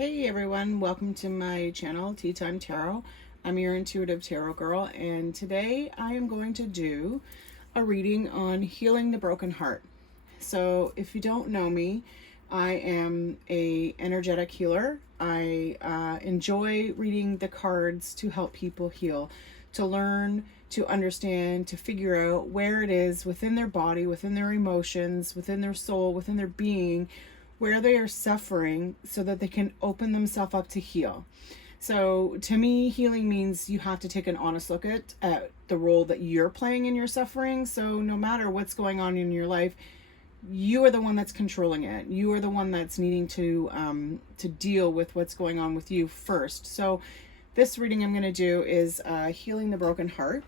Hey everyone, welcome to my channel, Tea Time Tarot. I'm your intuitive tarot girl, and today I am going to do a reading on healing the broken heart. So if you don't know me, I am a energetic healer. I enjoy reading the cards to help people heal, to learn, to understand, to figure out where it is within their body, within their emotions, within their soul, within their being, where they are suffering so that they can open themselves up to heal. So to me, healing means you have to take an honest look at the role that you're playing in your suffering. So no matter what's going on in your life, you are the one that's controlling it. You are the one that's needing to deal with what's going on with you first. So this reading I'm going to do is healing the broken heart.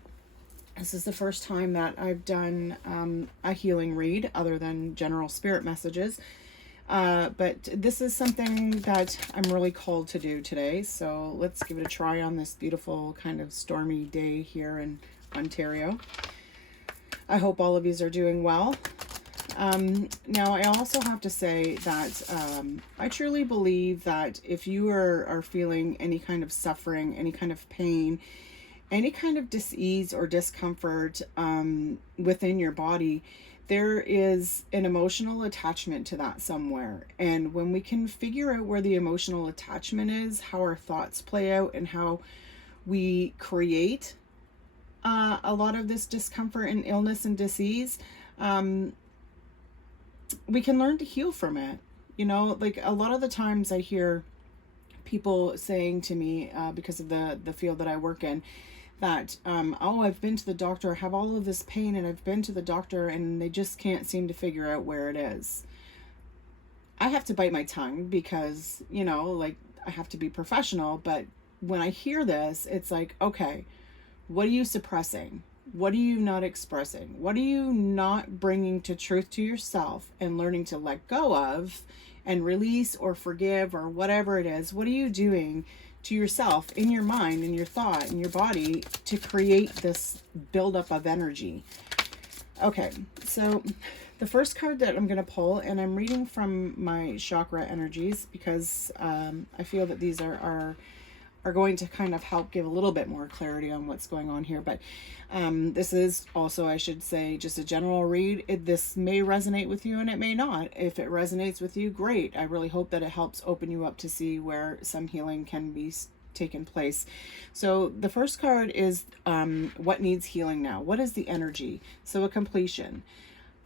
This is the first time that I've done a healing read other than general spirit messages. But this is something that I'm really called to do today. So let's give it a try on this beautiful kind of stormy day here in Ontario. I hope all of you are doing well. Now, I also have to say that I truly believe that if you are feeling any kind of suffering, any kind of pain, any kind of dis-ease or discomfort within your body, there is an emotional attachment to that somewhere. And when we can figure out where the emotional attachment is, how our thoughts play out, and how we create a lot of this discomfort and illness and disease, we can learn to heal from it. You know, like a lot of the times I hear people saying to me, because of the field that I work in, that, oh, I've been to the doctor, I have all of this pain, and I've been to the doctor, and they just can't seem to figure out where it is. I have to bite my tongue because, you know, like, I have to be professional, but when I hear this, it's like, okay, what are you suppressing? What are you not expressing? What are you not bringing to truth to yourself and learning to let go of and release or forgive or whatever it is? What are you doing to yourself, in your mind, in your thought, in your body, to create this buildup of energy? Okay, so the first card that I'm going to pull, and I'm reading from my chakra energies because I feel that these are going to kind of help give a little bit more clarity on what's going on here. But this is also, I should say, just a general read. This may resonate with you and it may not. If it resonates with you, great. I really hope that it helps open you up to see where some healing can be taken place. So the first card is what needs healing now? What is the energy? So a completion.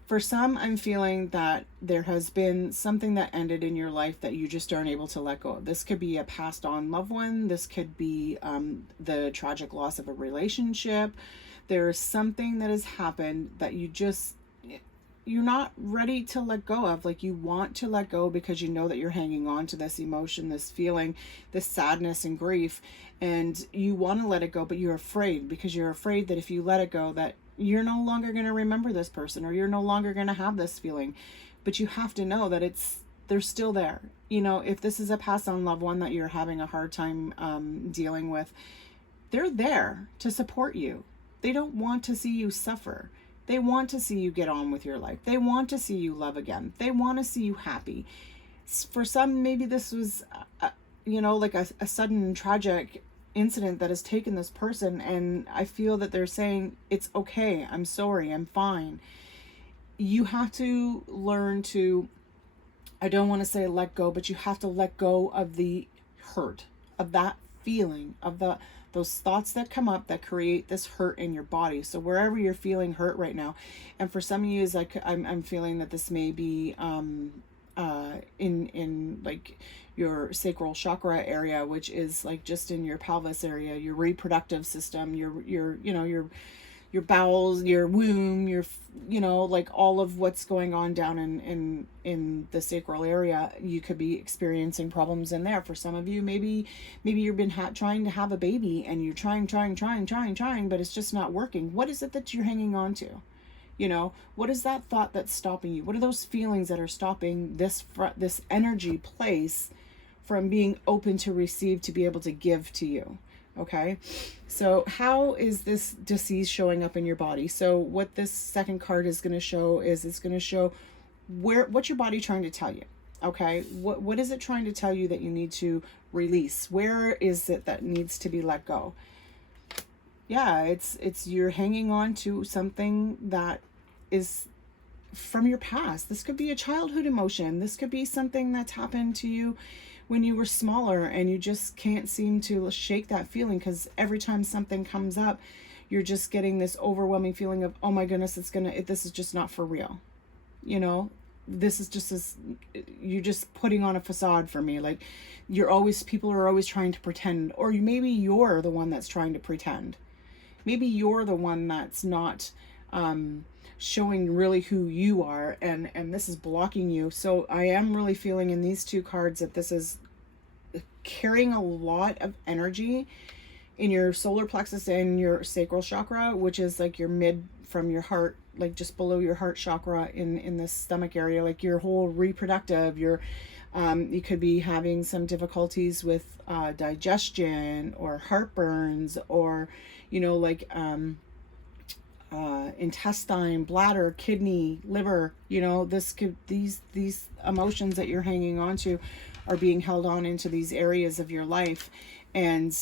For some, I'm feeling that there has been something that ended in your life that you just aren't able to let go of. This could be a passed on loved one. This could be the tragic loss of a relationship. There's something that has happened that you're not ready to let go of. Like, you want to let go because you know that you're hanging on to this emotion, this feeling, this sadness and grief, and you want to let it go, but you're afraid because you're afraid that if you let it go, that you're no longer going to remember this person, or you're no longer going to have this feeling. But you have to know that they're still there. You know, if this is a passed on loved one that you're having a hard time dealing with, they're there to support you. They don't want to see you suffer. They want to see you get on with your life. They want to see you love again. They want to see you happy. For some, maybe this was, like a sudden tragic incident that has taken this person, and I feel that they're saying, it's okay, I'm sorry, I'm fine. You have to learn to, I don't want to say let go, but you have to let go of the hurt, of that feeling, of those thoughts that come up that create this hurt in your body. So wherever you're feeling hurt right now, and for some of you, is like I'm feeling that this may be in like your sacral chakra area, which is like just in your pelvis area, your reproductive system, your bowels, your womb, like all of what's going on down in the sacral area. You could be experiencing problems in there. For some of you, maybe you've been trying to have a baby, and you're trying, but it's just not working. What is it that you're hanging on to? You know, what is that thought that's stopping you? What are those feelings that are stopping this energy place from being open to receive, to be able to give to you? Okay, so how is this disease showing up in your body? So what this second card is going to show is it's going to show what's your body trying to tell you. Okay, what is it trying to tell you that you need to release? Where is it that needs to be let go? Yeah, it's you're hanging on to something that is from your past. This could be a childhood emotion. This could be something that's happened to you when you were smaller and you just can't seem to shake that feeling, because every time something comes up, you're just getting this overwhelming feeling of, oh my goodness, this is just not for real. You know, this is just this, you're just putting on a facade for me. Like, people are always trying to pretend, or maybe you're the one that's trying to pretend. Maybe you're the one that's not showing really who you are, and this is blocking you. So I am really feeling in these two cards that this is carrying a lot of energy in your solar plexus and your sacral chakra, which is like your mid from your heart, like just below your heart chakra in the stomach area, like your whole reproductive, your you could be having some difficulties with digestion or heartburns, or like intestine, bladder, kidney, liver. These emotions that you're hanging on to are being held on into these areas of your life, and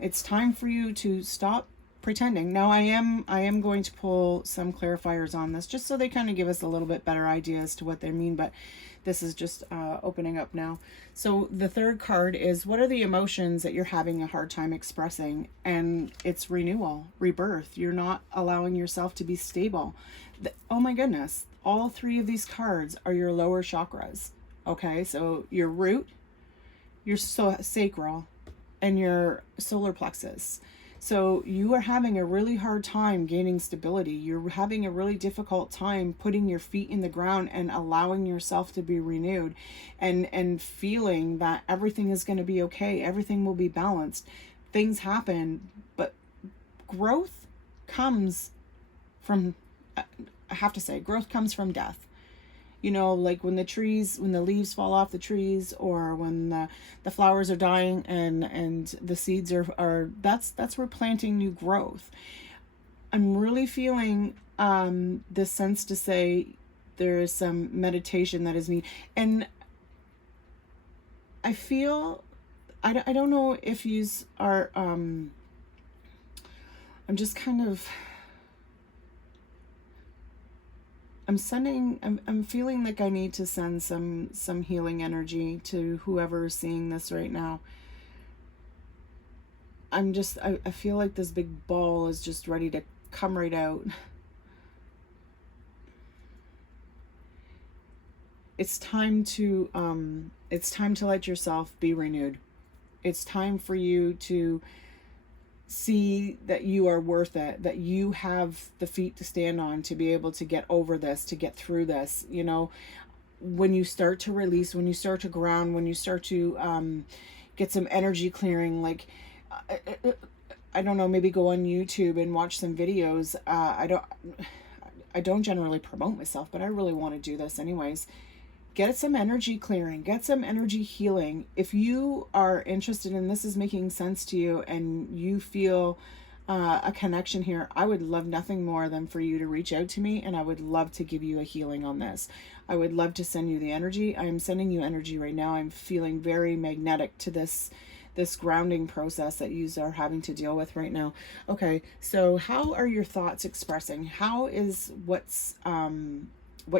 it's time for you to stop pretending. Now, I am going to pull some clarifiers on this, just so they kind of give us a little bit better idea as to what they mean, but this is just opening up now. So the third card is, what are the emotions that you're having a hard time expressing? And it's renewal, rebirth. You're not allowing yourself to be stable. Oh my goodness. All three of these cards are your lower chakras. Okay, so your root, your sacral, and your solar plexus. So you are having a really hard time gaining stability. You're having a really difficult time putting your feet in the ground and allowing yourself to be renewed, and feeling that everything is going to be okay. Everything will be balanced. Things happen, but growth comes from, I have to say, growth comes from death. Like when the leaves fall off the trees, or when the flowers are dying, and the seeds are that's replanting new growth. I'm really feeling this sense to say there is some meditation that is needed. And I feel, I don't know if yous are, I'm just kind of, I'm feeling like I need to send some healing energy to whoever is seeing this right now. I feel like this big ball is just ready to come right out. It's time to let yourself be renewed. It's time for you to see that you are worth it, that you have the feet to stand on to be able to get over this, to get through this. When you start to release, when you start to ground, when you start to get some energy clearing, like I don't know, maybe go on YouTube and watch some videos. I don't generally promote myself, but I really want to do this anyways. Get some energy clearing, get some energy healing. If you are interested in this, is making sense to you, and you feel a connection here, I would love nothing more than for you to reach out to me, and I would love to give you a healing on this. I would love to send you the energy. I am sending you energy right now. I'm feeling very magnetic to this grounding process that you are having to deal with right now. Okay, so how are your thoughts expressing? How is what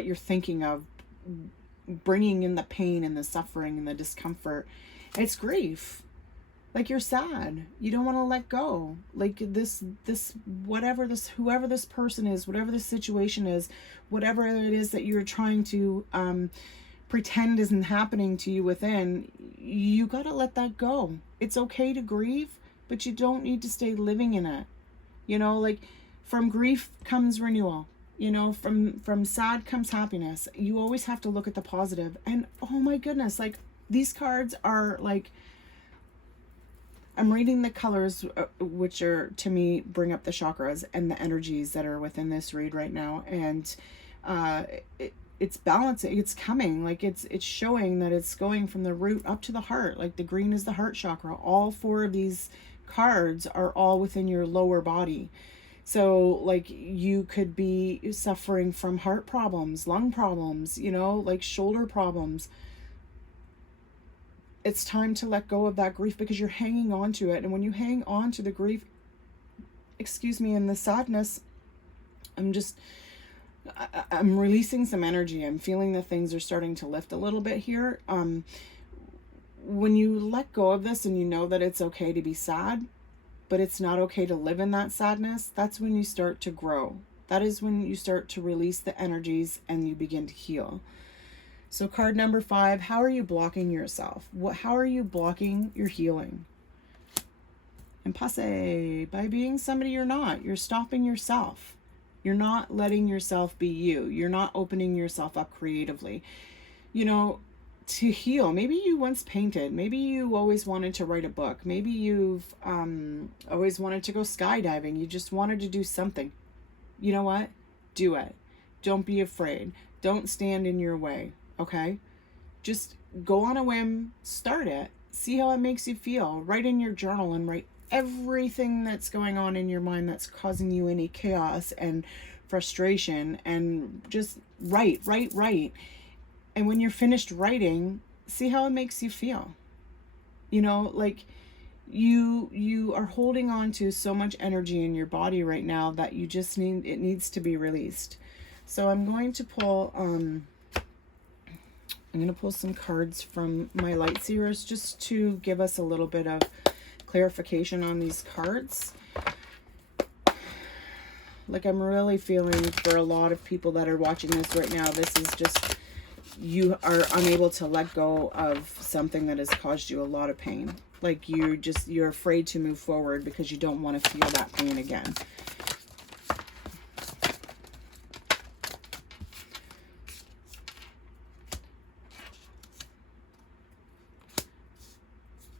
you're thinking of bringing in the pain and the suffering and the discomfort? It's grief. Like, you're sad. You don't want to let go. Like whoever this person is, whatever this situation is, whatever it is that you're trying to pretend isn't happening to you within, you got to let that go. It's okay to grieve, but you don't need to stay living in it. Like, from grief comes renewal. From sad comes happiness. You always have to look at the positive. And oh my goodness, like, these cards are like, I'm reading the colors, which are, to me, bring up the chakras and the energies that are within this read right now. And it's balancing. It's coming. Like, it's showing that it's going from the root up to the heart. Like, the green is the heart chakra. All four of these cards are all within your lower body. So, like, you could be suffering from heart problems, lung problems, like shoulder problems. it's time to let go of that grief, because you're hanging on to it. And when you hang on to the grief, excuse me, and the sadness, I'm releasing some energy. I'm feeling that things are starting to lift a little bit here. When you let go of this and you know that it's okay to be sad, but it's not okay to live in that sadness, that's when you start to grow. That is when you start to release the energies and you begin to heal. So card number 5, how are you blocking yourself? How are you blocking your healing? Impasse, by being somebody you're not. You're stopping yourself. You're not letting yourself be you. You're not opening yourself up creatively. You know, to heal, maybe you once painted. Maybe you always wanted to write a book. Maybe you've always wanted to go skydiving. You just wanted to do something. You know what? Do it. Don't be afraid. Don't stand in your way, okay? Just go on a whim, start it, see how it makes you feel. Write in your journal and write everything that's going on in your mind that's causing you any chaos and frustration, and just write. And when you're finished writing, see how it makes you feel. You know, like you are holding on to so much energy in your body right now that you just it needs to be released. So I'm going to pull some cards from my light seers just to give us a little bit of clarification on these cards. Like, I'm really feeling for a lot of people that are watching this right now, this is just, you are unable to let go of something that has caused you a lot of pain. Like, you're afraid to move forward because you don't want to feel that pain again.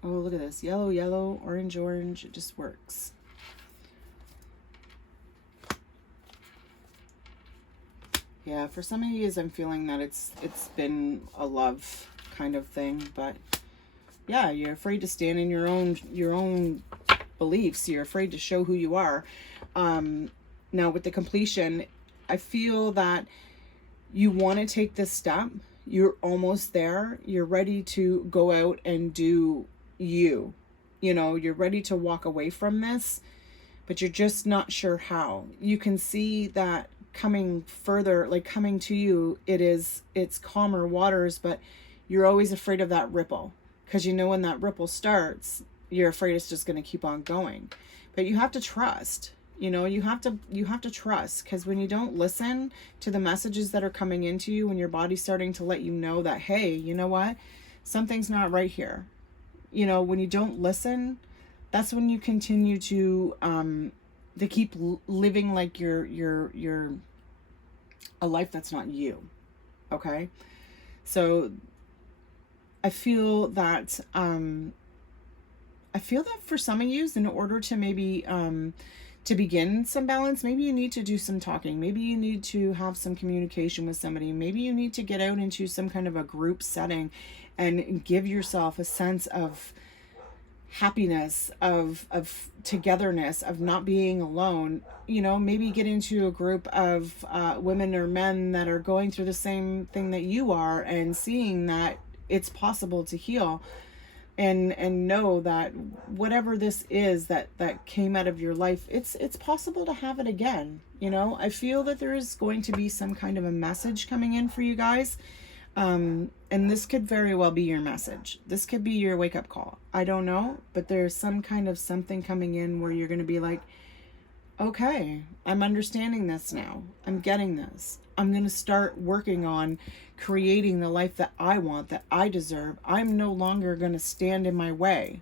Oh, look at this. Yellow, yellow, orange, orange. It just works. Yeah, for some of you, I'm feeling that it's been a love kind of thing, but yeah, you're afraid to stand in your own beliefs. You're afraid to show who you are. Now with the completion, I feel that you want to take this step. You're almost there. You're ready to go out and do you. You know, you're ready to walk away from this, but you're just not sure how. You can see that coming further, like coming to you, it's calmer waters, but you're always afraid of that ripple, because you know when that ripple starts, you're afraid it's just going to keep on going. But you have to trust. You know, you have to trust, because when you don't listen to the messages that are coming into you, when your body's starting to let you know that, hey, you know what, something's not right here. You know, when you don't listen, that's when you continue to keep living like you're a life that's not you. Okay, so I feel that for some of you, in order to maybe to begin some balance, maybe you need to do some talking. Maybe you need to have some communication with somebody. Maybe you need to get out into some kind of a group setting and give yourself a sense of happiness, of togetherness, of not being alone. You know, maybe get into a group of women or men that are going through the same thing that you are, and seeing that it's possible to heal, and know that whatever this is that came out of your life, it's possible to have it again. You know, I feel that there is going to be some kind of a message coming in for you guys. And this could very well be your message. This could be your wake-up call. I don't know, but there's some kind of something coming in where you're going to be like, okay, I'm understanding this now. I'm getting this. I'm going to start working on creating the life that I want, that I deserve. I'm no longer going to stand in my way.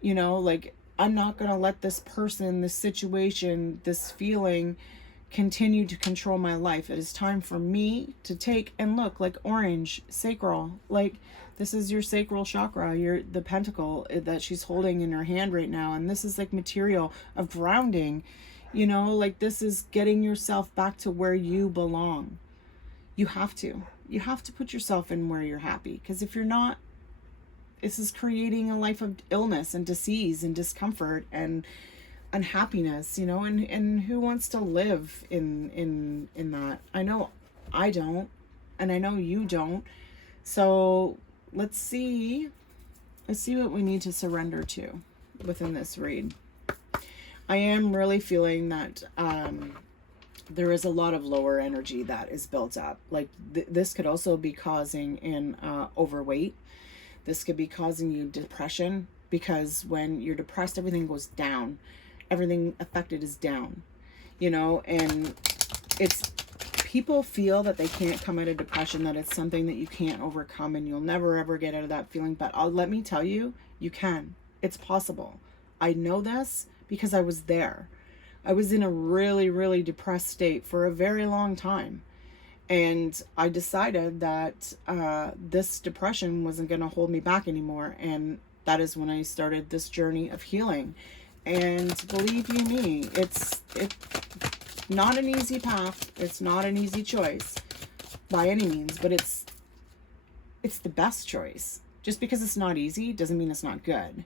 You know, like, I'm not going to let this person, this situation, this feeling continue to control my life. It is time for me to take and look, like orange, sacral, like this is your sacral chakra, the pentacle that she's holding in her hand right now. And this is like material of grounding, you know, like this is getting yourself back to where you belong. You have to put yourself in where you're happy, because if you're not, this is creating a life of illness and disease and discomfort and unhappiness, you know, and who wants to live in that? I know I don't, and I know you don't. So let's see Let's see what we need to surrender to within this read. I am really feeling that there is a lot of lower energy that is built up. Like this could also be causing an overweight. This could be causing you depression, because when you're depressed, everything goes down. Everything affected is down, you know, and it's, people feel that they can't come out of depression, that it's something that you can't overcome and you'll never ever get out of that feeling. But let me tell you, you can. It's possible. I know this because I was there. I was in a really, really depressed state for a very long time. And I decided that this depression wasn't going to hold me back anymore. And that is when I started this journey of healing. And believe you me, it's not an easy path. It's not an easy choice by any means, but it's the best choice. Just because it's not easy doesn't mean it's not good.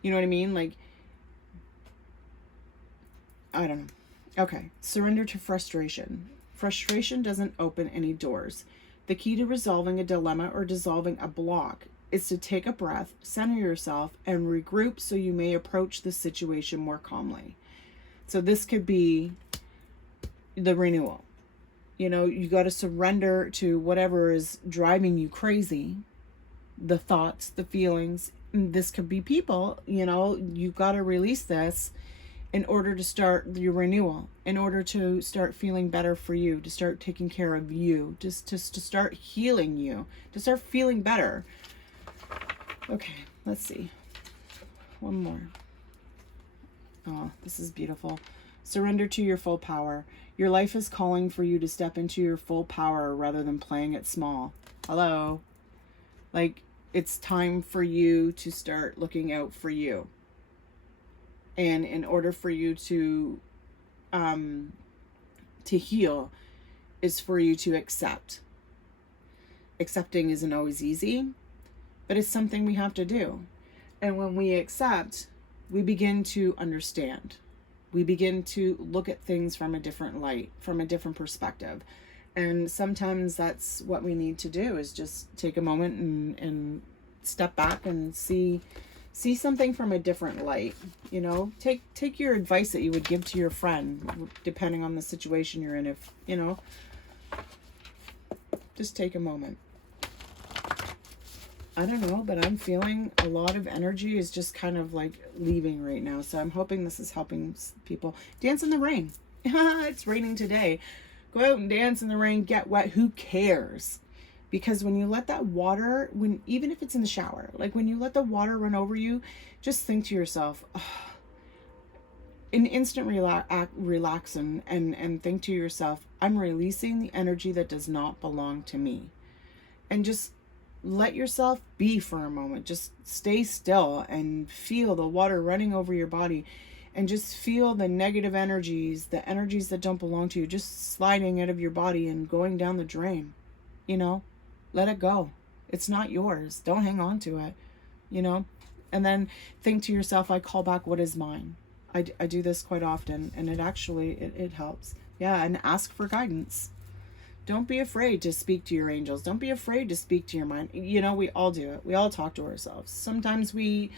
You know what I mean? Like, I don't know. Okay. Surrender to frustration. Frustration doesn't open any doors. The key to resolving a dilemma or dissolving a block is to take a breath, center yourself, and regroup so you may approach the situation more calmly. So this could be the renewal. You know, you got to surrender to whatever is driving you crazy. The thoughts, the feelings. This could be people, you know, you got to release this in order to start your renewal, in order to start feeling better for you, to start taking care of you, just to start healing you, to start feeling better. Okay, let's see. One more. Oh, this is beautiful. Surrender to your full power. Your life is calling for you to step into your full power rather than playing it small. Hello. Like, it's time for you to start looking out for you. And in order for you to heal is for you to accept. Accepting isn't always easy, but it's something we have to do. And when we accept, we begin to understand. We begin to look at things from a different light, from a different perspective. And sometimes that's what we need to do, is just take a moment and step back and see something from a different light. You know, take your advice that you would give to your friend, depending on the situation you're in. If, you know, just take a moment. I don't know, but I'm feeling a lot of energy is just kind of like leaving right now. So I'm hoping this is helping people. Dance in the rain. It's raining today. Go out and dance in the rain, get wet. Who cares? Because when you let that water, even if it's in the shower, like when you let the water run over you, just think to yourself, oh, an instant relax and think to yourself, I'm releasing the energy that does not belong to me. And just let yourself be for a moment. Just stay still and feel the water running over your body, and just feel the negative energies, the energies that don't belong to you, just sliding out of your body and going down the drain. You know, let it go. It's not yours. Don't hang on to it, you know. And then think to yourself, I call back what is mine. I do this quite often, and it helps. Yeah, and ask for guidance. Don't be afraid to speak to your angels. Don't be afraid to speak to your mind. You know, we all do it. We all talk to ourselves. Sometimes we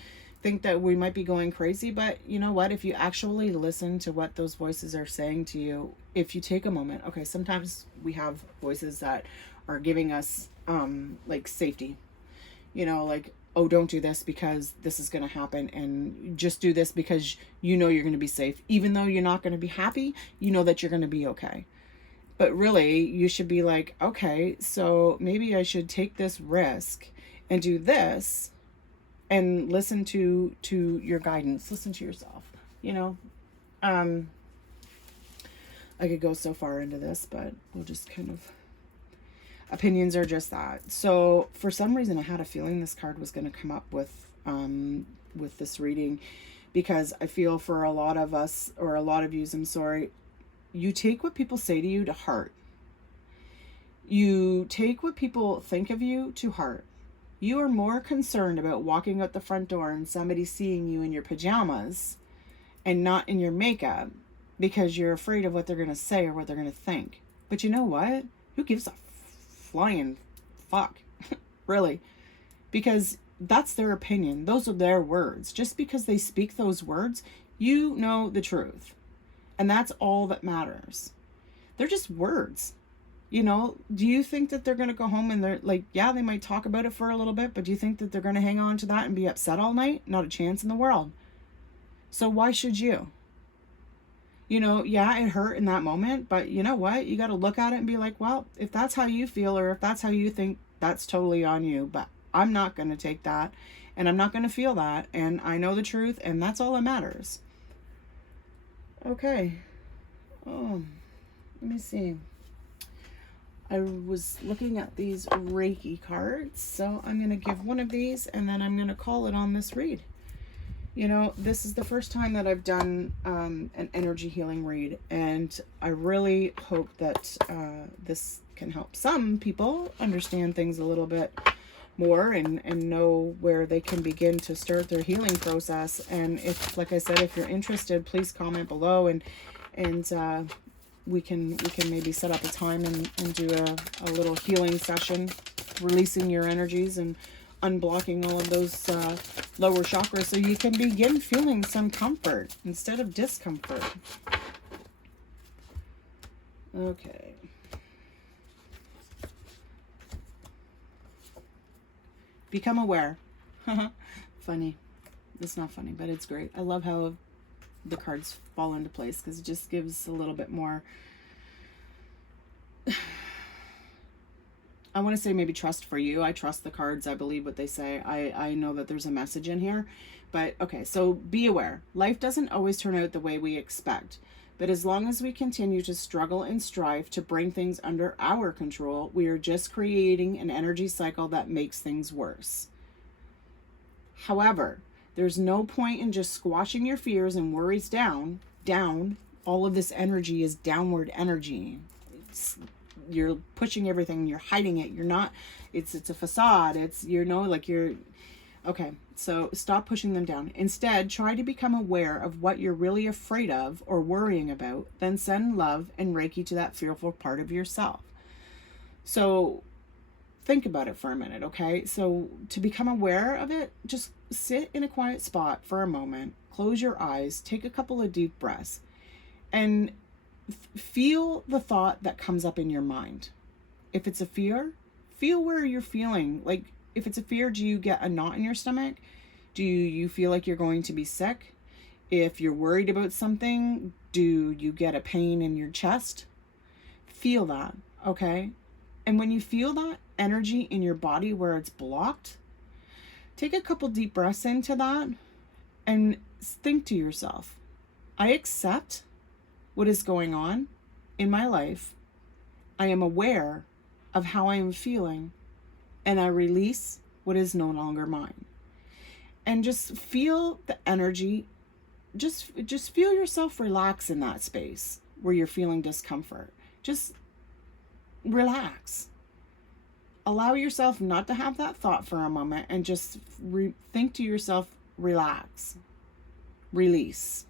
think that we might be going crazy, but you know what? If you actually listen to what those voices are saying to you, if you take a moment, okay, sometimes we have voices that are giving us like safety. You know, like, oh, don't do this because this is going to happen, and just do this because you know you're going to be safe. Even though you're not going to be happy, you know that you're going to be okay. But really, you should be like, okay, so maybe I should take this risk and do this, and listen to your guidance. Listen to yourself, you know. I could go so far into this, but we'll just kind of, opinions are just that. So for some reason, I had a feeling this card was going to come up with this reading, because I feel for a lot of us, or a lot of yous, I'm sorry, you take what people say to you to heart. You take what people think of you to heart. You are more concerned about walking out the front door and somebody seeing you in your pajamas and not in your makeup, because you're afraid of what they're going to say or what they're going to think. But you know what? Who gives a flying fuck? Really? Because that's their opinion. Those are their words. Just because they speak those words, you know the truth. And that's all that matters. They're just words. You know, do you think that they're going to go home and they're like, yeah, they might talk about it for a little bit, but do you think that they're going to hang on to that and be upset all night? Not a chance in the world. So why should you? You know, yeah, it hurt in that moment, but you know what? You got to look at it and be like, well, if that's how you feel or if that's how you think, that's totally on you. But I'm not going to take that and I'm not going to feel that. And I know the truth and that's all that matters. Okay. Oh, let me see. I was looking at these Reiki cards, so I'm going to give one of these and then I'm going to call it on this read. You know, this is the first time that I've done an energy healing read, and I really hope that this can help some people understand things a little bit more and know where they can begin to start their healing process. And if, like I said, if you're interested, please comment below and we can maybe set up a time and do a little healing session, releasing your energies and unblocking all of those lower chakras so you can begin feeling some comfort instead of discomfort. Okay. Become aware. Funny. It's not funny, but it's great. I love how the cards fall into place because it just gives a little bit more, I want to say maybe trust for you. I trust the cards. I believe what they say. I know that there's a message in here. But okay, so be aware. Life doesn't always turn out the way we expect. But as long as we continue to struggle and strive to bring things under our control, we are just creating an energy cycle that makes things worse. However, there's no point in just squashing your fears and worries down. All of this energy is downward energy. You're pushing everything, you're hiding it, you're not, it's a facade, it's, you know, like you're, okay, so stop pushing them down. Instead, try to become aware of what you're really afraid of or worrying about, then send love and Reiki to that fearful part of yourself. So think about it for a minute, okay? So to become aware of it, just sit in a quiet spot for a moment, close your eyes, take a couple of deep breaths, and feel the thought that comes up in your mind. If it's a fear, feel where you're feeling. Like, if it's a fear, do you get a knot in your stomach? Do you feel like you're going to be sick? If you're worried about something, do you get a pain in your chest? Feel that, okay? And when you feel that energy in your body where it's blocked, take a couple deep breaths into that and think to yourself, I accept what is going on in my life. I am aware of how I am feeling and I release what is no longer mine. And just feel the energy. Just feel yourself relax in that space where you're feeling discomfort. Just relax. Allow yourself not to have that thought for a moment and just think to yourself, relax, release,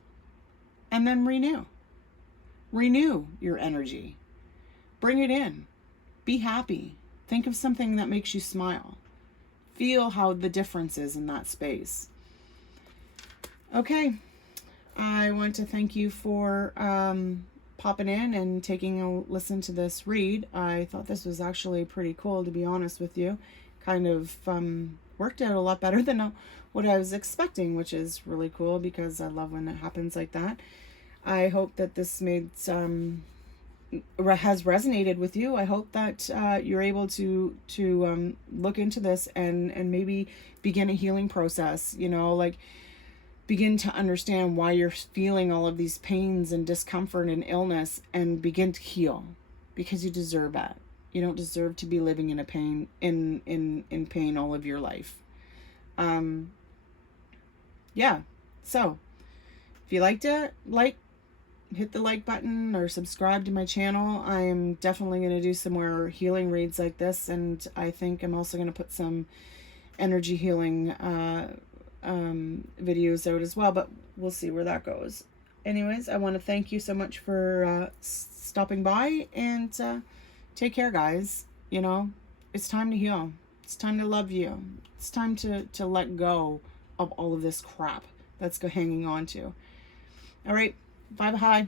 and then renew. Renew your energy. Bring it in. Be happy. Think of something that makes you smile. Feel how the difference is in that space. Okay. I want to thank you for popping in and taking a listen to this read. I thought this was actually pretty cool, to be honest with you. Kind of worked out a lot better than what I was expecting, which is really cool because I love when it happens like that. I hope that this has resonated with you. I hope that you're able to look into this and maybe begin a healing process, you know, like begin to understand why you're feeling all of these pains and discomfort and illness and begin to heal because you deserve that. You don't deserve to be living in a pain, in pain all of your life. Yeah. So if you liked it, hit the like button or subscribe to my channel. I'm definitely going to do some more healing reads like this, and I think I'm also going to put some energy healing videos out as well, but we'll see where that goes. Anyways, I want to thank you so much for stopping by, and take care, guys. You know, it's time to heal. It's time to love you. It's time to let go of all of this crap that's hanging on to. All right. Bye bye.